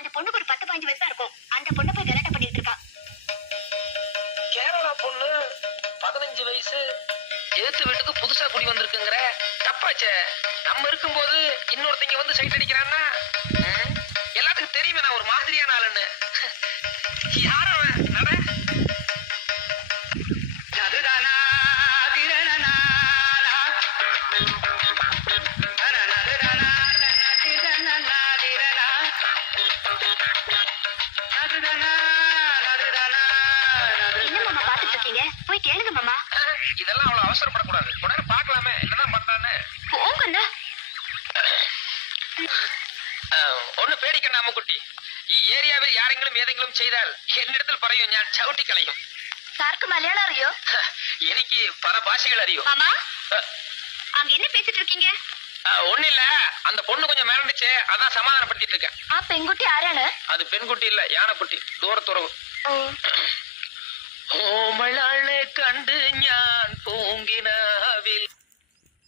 அந்த பொண்ணுக்கு ஒரு 10-15 வயசா இருக்கும். அந்த பொண்ணு போய் கலாட்டா பண்ணிட்டு இருக்கா. கேரளா பொண்ணு 15 வயசு ஏத்து வீட்டுக்கு புதுசா குடி வந்திருக்குங்கிற தப்பாச்சே. நம்ம இருக்கும்போது இன்னொருத்தங்க வந்து சைட் அடிக்கிறான்னா எல்லாத்துக்கும் தெரியுமே நான் ஒரு மாதிரியான ஆளுன்னு. யார் அவன்? நட அதுதானா திரணனா என்ன மாமா பாத்துட்டு இருக்கீங்க? போய் கேளுங்க மாமா. இதெல்லாம் அவ்வளவு அவசரப்படக்கூடாது. உடனே பாக்கலாமே என்னதான் பண்றான்னு. போங்கண்ணா. ഒന്ന് പേടിക്കണ്ട അമ്മുക്കുട്ടി. ഈ ഏരിയാവിൽ ആരെങ്കിലും ഏതെങ്കിലും ചെയ്താൽ എന്നിടത്തിൽ പറയൂ, ഞാൻ ചവിട്ടി കളയും. சாருக்கு மலையாளம் அறியோ? എനിക്ക് പല ഭാഷകൾ അറിയൂ. மாமா அங்க என்ன பேசிட்டு இருக்கீங்க? ஒண்ணில்ல, அந்த பொண்ணு கொஞ்சம் மிரண்டுச்சு, அதான் சமாதானப்படுத்திட்டு இருக்கேன். ஆ பெண்குட்டி ஆராണ്? அது பெண்குட்டி இல்ல, யானைக்குட்டி, தூரத்துறவு. ஓ